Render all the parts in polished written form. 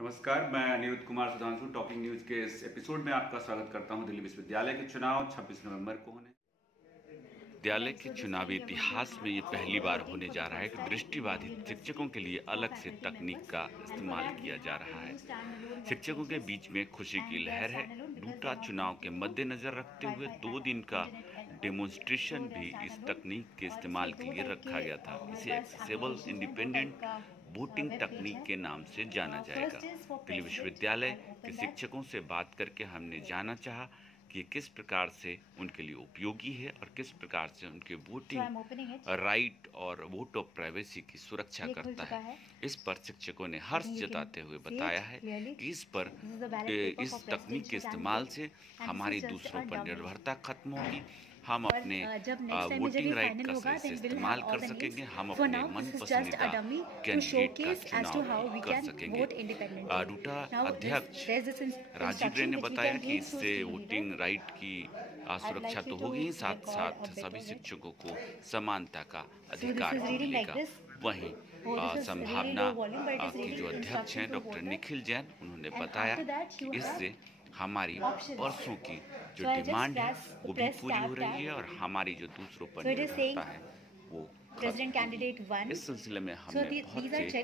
नमस्कार, मैं Anirudh Kumar Sudhanshu talking news के इस एपिसोड में आपका स्वागत करता हूं। दिल्ली विश्वविद्यालय के चुनाव 26 नवंबर को होने। विद्यालय के चुनावी इतिहास में ये पहली बार होने जा रहा है कि दृष्टिबाधित शिक्षकों के लिए अलग से तकनीक का इस्तेमाल किया जा रहा है। शिक्षकों के बीच में खुशी की लहर है। डूटा चुनाव के मद्देनजर रखते हुए 2 दिन का डेमोन्स्ट्रेशन भी इस तकनीक के इस्तेमाल के लिए रखा गया था। इसे एक्सेसिबल इंडिपेंडेंट वोटिंग तकनीक के नाम से जाना जाएगा। दिल्ली विश्वविद्यालय के शिक्षकों से बात करके हमने जाना चाहा कि किस प्रकार से उनके लिए उपयोगी है और किस प्रकार से उनके वोटिंग राइट और वोट ऑफ प्राइवेसी की सुरक्षा करता है। इस पर शिक्षकों ने हर्ष जताते हुए बताया है कि इस तकनीक के इस्तेमाल से हमारी दूसरों पर निर्भरता खत्म होगी। हम अपने वोटिंग राइट का सही से इस्तेमाल कर सकेंगे। हम अपने मन पसंदीदा कैंडिडेट का चुनाव कर सकेंगे। डूटा अध्यक्ष राजीव रे ने बताया कि इससे वोटिंग राइट की सुरक्षा तो होगी ही, साथ साथ सभी शिक्षकों को समानता का अधिकार मिलेगा। वहीं संभावना के जो अध्यक्ष हैं डॉक्टर निखिल जैन, उन्होंने बताया कि इससे हमारी परसों की जो डिमांड है वो भी पूरी हो रही है और हमारी जो दूसरों पर निर्भरता है वो प्रेसिडेंट कैंडिडेट 1. इस सिलसिले में हमने बहुत से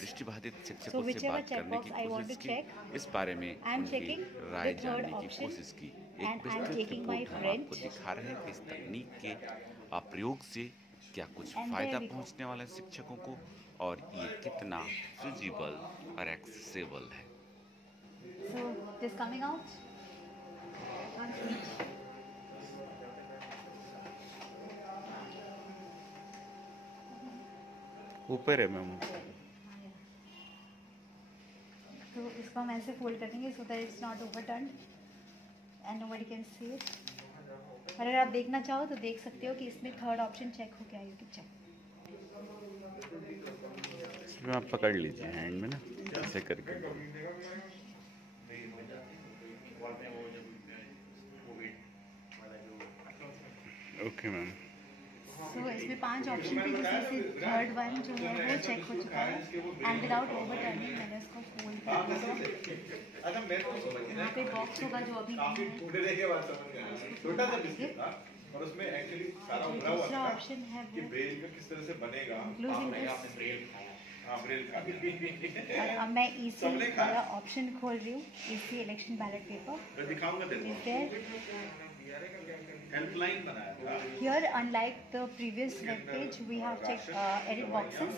दृष्टिबाधित शिक्षकों से बात करने की कोशिश की। इस बारे में उनकी राय जानने की कोशिश की। एक विस्तृत रिपोर्ट हम आपको दिखा रहे हैं कि इस तकनीक के प्रयोग से क्या कुछ फायदा पहुंचने वाला है शिक्षकों को और ये कितना फिजिबल और एक्सेसिबल है। So this coming out on speech. ऊपर है मैम। तो इसको हम ऐसे फोल्ड कर देंगे so that it's not overturned and nobody can see it. अगर आप देखना चाहो तो देख सकते हो कि इसमें थर्ड ऑप्शन चेक हो गया है। यूट्यूब चेक इसमें आप पकड़ लीजिए हैंड में ना, ऐसे करके। Okay ma'am. तो इसमें 5 ऑप्शन थे जिसमें से थर्ड वन जो है वो चेक हो चुका है एंड विदाउट ओवरटर्निंग मैंने इसको फोल्ड कर दिया। यहाँ पे बॉक्स होगा जो अभी दूसरा ऑप्शन है वो अब मैं ईसी वाला ऑप्शन खोल रही हूँ। EC election ballot paper helpline बनाया था। Here, unlike the previous web page, we have checked edit boxes.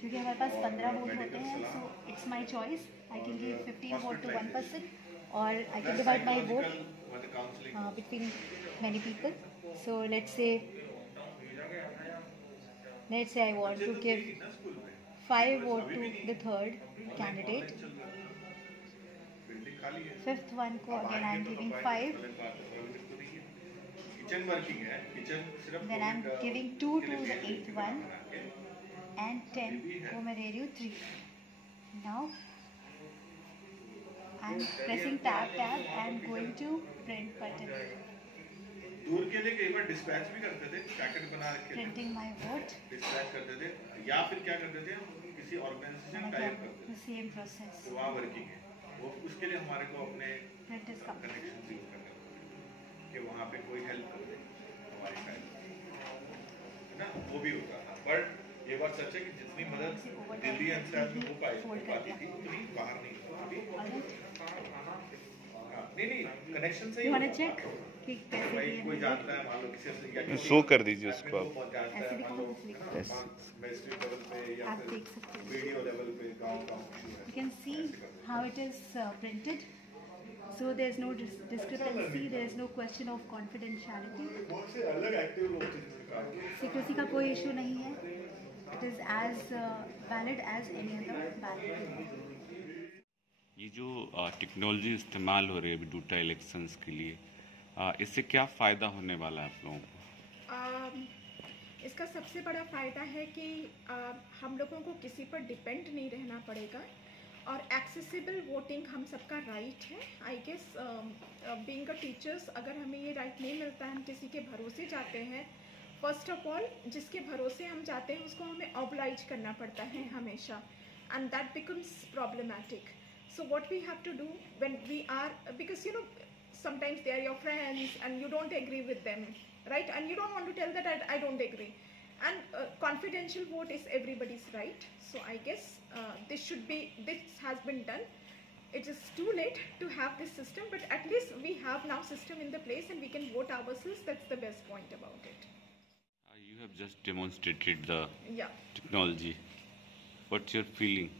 क्योंकि हमारे पास 15 वोट होते हैं, so it's my choice. I can give 15 vote to one person, or I can divide my vote between many people. So let's say I want to give 5 vote to the third candidate. Fifth one को again I am giving 5. Kitchen working है, kitchen सिर्फ then I'm giving 2 to the 8th one and 10 को मैं दे रही हूँ 3. now I'm pressing tab and going to print button. दूर के लिए कई बार डिस्पैच भी करते थे, पैकेट बना रखे printing my vote डिस्पैच करते थे या फिर क्या करते थे किसी ऑर्गेनाइजेशन टाइप करते थे। सेम प्रोसेस तो वहाँ वर्किंग है वो, उसके लिए हमारे को अपने प्रिंट इसका कनेक्शन यूज करना कि वहाँ पे कोई हेल्प कर दे हमारी टाइम, है ना, वो भी होता था। बट ये बात सच है कि जितनी मदद दिल्ली एनसीआर में हो पाती थी उतनी बाहर नहीं होती। नहीं कनेक्शन से ही चेक कि कैसे भाई कोई जानता है मान लो किसी से या शो कर दीजिए उसको आप। ऐसे दिखाओ मैजिस्ट्रेट लेवल पे या आप फिर देख सकते हो। वीडियो लेवल पे गाँव You can see how it is printed. So there is no discrepancy, there is no question of confidentiality. बहुत से अलग एक्टिव लोग थे। Secrecy का कोई इशू नहीं है. It is as valid as any other ballot. ये जो टेक्नोलॉजी इस्तेमाल हो रही है अभी डूटा इलेक्शंस के लिए, इससे क्या फ़ायदा होने वाला है आप लोगों को? इसका सबसे बड़ा फ़ायदा है कि हम लोगों को किसी पर डिपेंड नहीं रहना पड़ेगा और एक्सेसिबल वोटिंग हम सबका राइट है। I guess being a teachers अगर हमें ये राइट नहीं मिलता, हम किसी के भरोसे जाते हैं, फर्स्ट ऑफ ऑल जिसके भरोसे हम जाते हैं उसको हमें ऑब्लाइज करना पड़ता है हमेशा, and that becomes problematic. So what we have to do when we are, because sometimes they are your friends and you don't agree with them, right? And you don't want to tell that I don't agree. And confidential vote is everybody's right. So I guess this has been done. It is too late to have this system, but at least we have now system in the place and we can vote ourselves. That's the best point about it. You have just demonstrated the Yeah. technology. What's your feeling?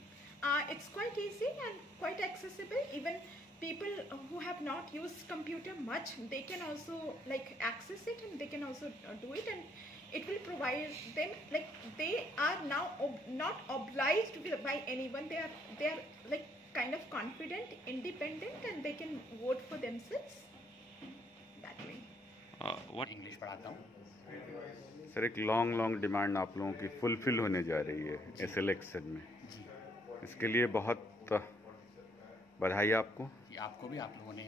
It's quite easy and quite accessible. Even people who have not used computer much, they can also access it, and they can also do it, and it will provide them, they are now not obliged by anyone. They are kind of confident, independent, and they can vote for themselves that way. What English पढ़ाता हूँ। Sir, एक long demand आप लोगों की fulfil होने जा रही है इस इलेक्शन में। इसके लिए बहुत बधाई आपको। जी, आपको भी, आप लोगों ने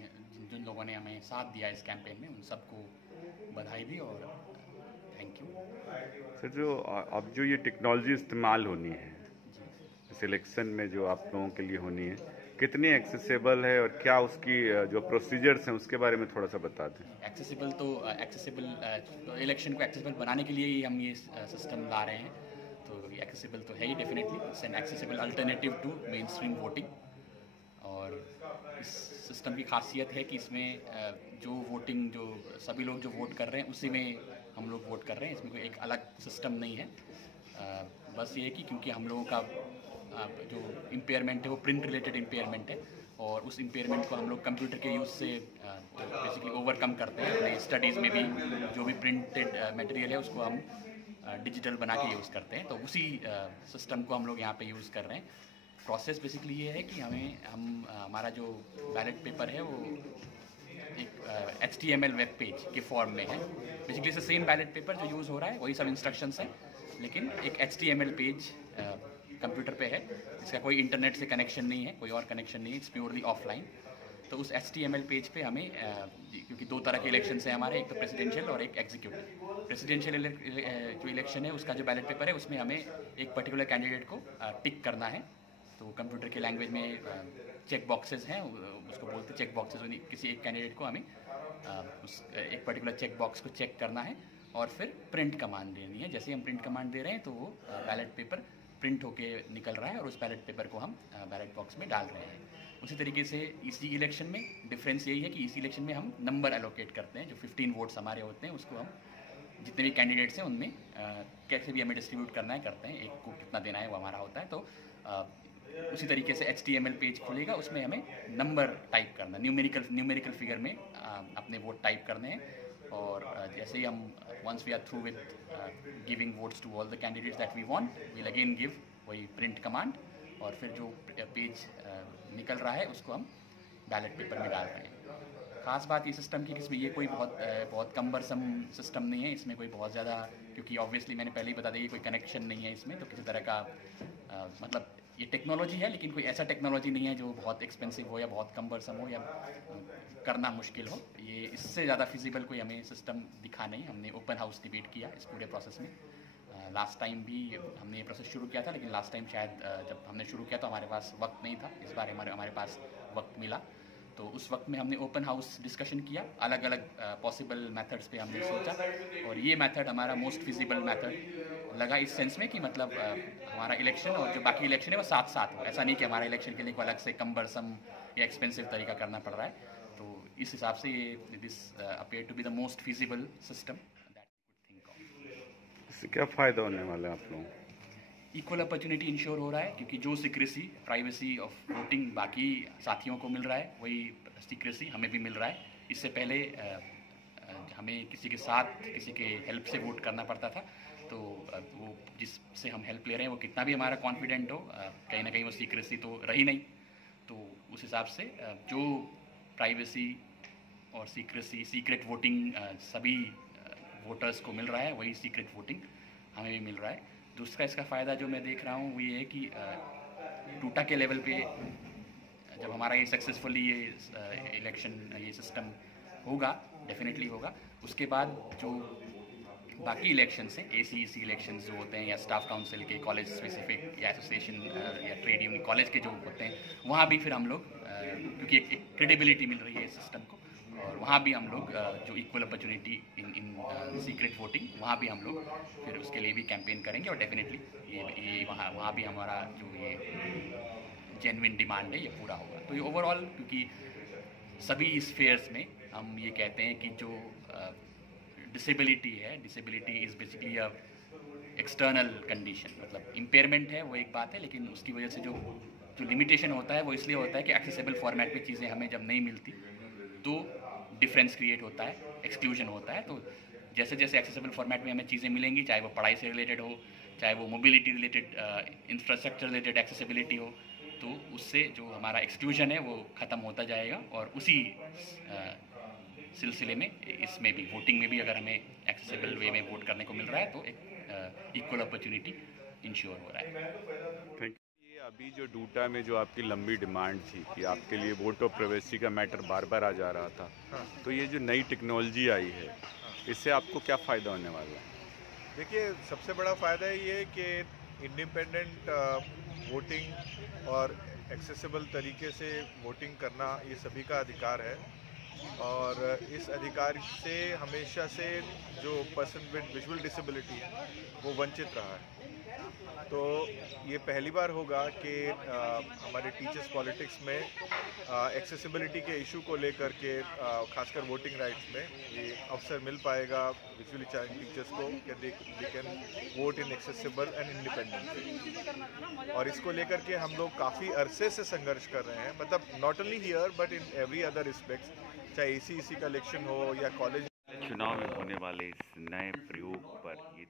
जिन लोगों ने हमें साथ दिया इस कैंपेन में, उन सबको बधाई भी और थैंक यू। सर, अब जो ये टेक्नोलॉजी इस्तेमाल होनी है इस इलेक्शन में, जो आप लोगों के लिए होनी है, कितनी एक्सेसिबल है और क्या उसकी जो प्रोसीजर्स हैं उसके बारे में थोड़ा सा बता दें। एक्सेसिबल इलेक्शन को एक्सेसिबल बनाने के लिए ही हम ये सिस्टम ला रहे हैं। तो ये एक्सेसिबल तो है ही definitely. It's an accessible alternative to mainstream voting. और इस सिस्टम की खासियत है कि इसमें जो सभी लोग जो वोट कर रहे हैं उसी में हम लोग वोट कर रहे हैं। इसमें कोई एक अलग सिस्टम नहीं है। बस ये है कि क्योंकि हम लोगों का जो इम्पेयरमेंट है वो प्रिंट रिलेटेड इम्पेयरमेंट है, और उस इम्पेयरमेंट को हम लोग कंप्यूटर के यूज़ से बेसिकली ओवरकम करते हैं। अपने स्टडीज़ में भी जो भी प्रिंटेड मटेरियल है उसको हम डिजिटल बना के यूज़ करते हैं। तो उसी सिस्टम को हम लोग यहाँ पे यूज़ कर रहे हैं। प्रोसेस बेसिकली ये है कि हमारा जो बैलेट पेपर है वो एक HTML वेब पेज के फॉर्म में है। Basically it's same ballot paper जो यूज़ हो रहा है, वही सब इंस्ट्रक्शंस हैं, लेकिन एक HTML पेज कंप्यूटर पे है। इसका कोई इंटरनेट से कनेक्शन नहीं है, कोई और कनेक्शन नहीं है, इट्स प्योरली ऑफलाइन। तो उस HTML पेज पे हमें क्योंकि दो तरह के इलेक्शन हैं हमारे, एक तो प्रेसिडेंशियल और एक एग्जीक्यूटिव। प्रेसिडेंशियल जो इलेक्शन है उसका जो बैलेट पेपर है उसमें हमें एक पर्टिकुलर कैंडिडेट को टिक करना है। तो कंप्यूटर के लैंग्वेज में चेक बॉक्सेस हैं, उसको बोलते हैं चेक बॉक्सेस। किसी एक कैंडिडेट को हमें उस एक पर्टिकुलर चेक बॉक्स को चेक करना है और फिर प्रिंट कमांड देनी है। जैसे हम प्रिंट कमांड दे रहे हैं तो वो बैलेट पेपर प्रिंट होके निकल रहा है और उस बैलेट पेपर को हम बैलेट बॉक्स में डाल रहे हैं। उसी तरीके से इसी इलेक्शन में डिफरेंस यही है कि इसी इलेक्शन में हम नंबर एलोकेट करते हैं। जो 15 वोट्स हमारे होते हैं उसको हम जितने भी कैंडिडेट्स हैं उनमें कैसे भी हमें डिस्ट्रीब्यूट करना है करते हैं। एक को कितना देना है वो हमारा होता है। तो उसी तरीके से HTML पेज खुलेगा, उसमें हमें नंबर टाइप करना, न्यूमेरिकल फिगर में अपने वोट टाइप करने हैं। और जैसे ही हम once we are through with giving votes to all the candidates that we want, we'll again give वही प्रिंट कमांड, और फिर जो पेज निकल रहा है उसको हम बैलेट पेपर में डाल रहे हैं। ख़ास बात ये सिस्टम की कि इसमें ये कोई बहुत कम्बरसम सिस्टम नहीं है। इसमें कोई बहुत ज़्यादा, क्योंकि ऑब्वियसली मैंने पहले ही बता दिया कोई कनेक्शन नहीं है इसमें, तो किसी तरह का मतलब ये टेक्नोलॉजी है लेकिन कोई ऐसा टेक्नोलॉजी नहीं है जो बहुत एक्सपेंसिव हो या बहुत कम्बरसम हो या करना मुश्किल हो। ये इससे ज़्यादा फिजिबल कोई हमें सिस्टम दिखा नहीं। हमने ओपन हाउस डिबेट किया इस पूरे प्रोसेस में। लास्ट टाइम भी हमने ये प्रोसेस शुरू किया था, लेकिन लास्ट टाइम शायद जब हमने शुरू किया तो हमारे पास वक्त नहीं था। इस बार हमारे पास वक्त मिला, तो उस वक्त में हमने ओपन हाउस डिस्कशन किया, अलग अलग पॉसिबल मेथड्स पे हमने सोचा, और ये मेथड हमारा मोस्ट फिजिबल मेथड लगा इस सेंस में कि मतलब हमारा इलेक्शन और जो बाकी इलेक्शन है वो साथ साथ हो। ऐसा नहीं कि हमारा इलेक्शन के लिए कोई अलग से कम्बरसम या एक्सपेंसिव तरीका करना पड़ रहा है। तो इस हिसाब से ये this appear to be the most feasible system that we could think of. इससे क्या फ़ायदा होने वाला है आप लोगों को? इक्वल अपॉर्चुनिटी इंश्योर हो रहा है, क्योंकि जो सीक्रेसी प्राइवेसी ऑफ वोटिंग बाकी साथियों को मिल रहा है वही सीक्रेसी हमें भी मिल रहा है। इससे पहले हमें किसी के साथ किसी के हेल्प से वोट करना पड़ता था, तो वो जिससे हम हेल्प ले रहे हैं वो कितना भी हमारा कॉन्फिडेंट हो, कहीं ना कहीं वो सीक्रेसी तो रही नहीं। तो उस हिसाब से जो प्राइवेसी और सीक्रेट वोटिंग सभी वोटर्स को मिल रहा है, वही सीक्रेट वोटिंग हमें भी मिल रहा है। दूसरा इसका फ़ायदा जो मैं देख रहा हूँ वो ये है कि टूटा के लेवल पे जब हमारा ये सक्सेसफुली ये इलेक्शन ये सिस्टम होगा, डेफिनेटली होगा, उसके बाद जो बाकी इलेक्शंस हैं, ACEC इलेक्शंस जो होते हैं या स्टाफ काउंसिल के, कॉलेज स्पेसिफिक या एसोसिएशन या ट्रेड यूनियन कॉलेज के जो होते हैं, वहाँ भी फिर हम लोग क्योंकि एक क्रेडिबिलिटी मिल रही है इस सिस्टम को, और वहाँ भी हम लोग जो equal opportunity in secret voting, वहाँ भी हम लोग फिर उसके लिए भी कैंपेन करेंगे। और डेफिनेटली ये वहाँ भी हमारा जो ये जेन्युइन डिमांड है ये पूरा होगा। तो ये ओवरऑल, क्योंकि सभी स्फेयर्स में हम ये कहते हैं कि जो डिसेबिलिटी है, disability is basically a external condition, मतलब इम्पेयरमेंट है वो एक बात है, लेकिन उसकी वजह से जो लिमिटेशन होता है वो इसलिए होता है कि एक्सेसिबल फॉर्मेट में चीज़ें हमें जब नहीं मिलती तो डिफरेंस क्रिएट होता है, एक्सक्लूजन होता है। तो जैसे जैसे एक्सेसिबल फॉर्मेट में हमें चीज़ें मिलेंगी, चाहे वो पढ़ाई से रिलेटेड हो, चाहे वो mobility related, infrastructure related accessibility हो, तो उससे जो हमारा एक्सक्लूजन है वो ख़त्म होता जाएगा। और उसी सिलसिले में इसमें भी, वोटिंग में भी अगर हमें एक्सेसिबल वे में वोट करने को मिल रहा है तो एक इक्वल अपॉर्चुनिटी इंश्योर हो रहा है। ये अभी जो डूटा में जो आपकी लंबी डिमांड थी कि आपके लिए वोट ऑफ प्राइवेसी का मैटर बार बार आ जा रहा था, तो ये जो नई टेक्नोलॉजी आई है इससे आपको क्या फ़ायदा होने वाला है? देखिए, सबसे बड़ा फ़ायदा ये है कि इंडिपेंडेंट वोटिंग और एक्सेसिबल तरीके से वोटिंग करना ये सभी का अधिकार है, और इस अधिकार से हमेशा से जो पर्सन विद विजुअल डिसेबिलिटी है वो वंचित रहा है। तो ये पहली बार होगा कि हमारे टीचर्स पॉलिटिक्स में एक्सेसिबिलिटी के इशू को लेकर के खासकर वोटिंग राइट्स में ये अवसर मिल पाएगा विजुअली चैलेंज्ड टीचर्स को कि they can vote in accessible and independent. और इसको लेकर के हम लोग काफ़ी अरसे से संघर्ष कर रहे हैं, मतलब not only here but in every other respects, चाहे ACEC का इलेक्शन हो या कॉलेज चुनाव में होने वाले इस नए प्रयोग पर ये